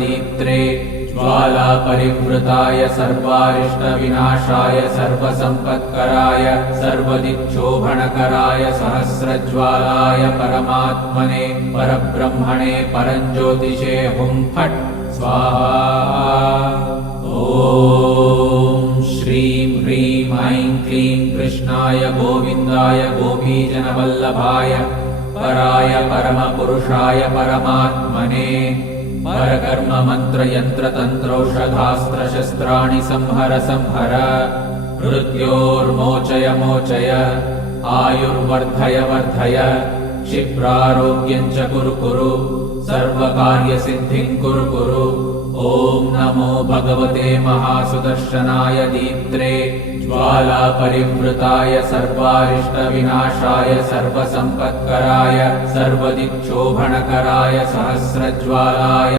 दीप्त्रे ज्वालापरिवृताय सर्वारिष्टविनाशाय सर्वसम्पत्कराय सर्वदिक्शोभणकराय सहस्रज्वालाय परमात्मने परब्रह्मणे परञ्ज्योतिषे हुं फट् स्वाहा। ॐ श्रीं ह्रीं ऐं क्लीं कृष्णाय गोविन्दाय गोपीजनवल्लभाय पराय परमपुरुषाय परमात्मने परकर्म मंत्र यंत्र तंत्रौषधास्त्र शस्त्राणि संहर संहर मृत्योर्मोचय मोचय आयुर्वर्धय वर्धय क्षिप्रारोग्यं च कुरु कुरु सर्वकार्यसिद्धिं कुरु कुरु। ॐ नमो भगवते महासुदर्शनाय दीप्त्रे ज्वालापरिवृताय सर्वारिष्टविनाशाय सर्वसम्पत्कराय सर्वदिक्शोभणकराय सहस्रज्वालाय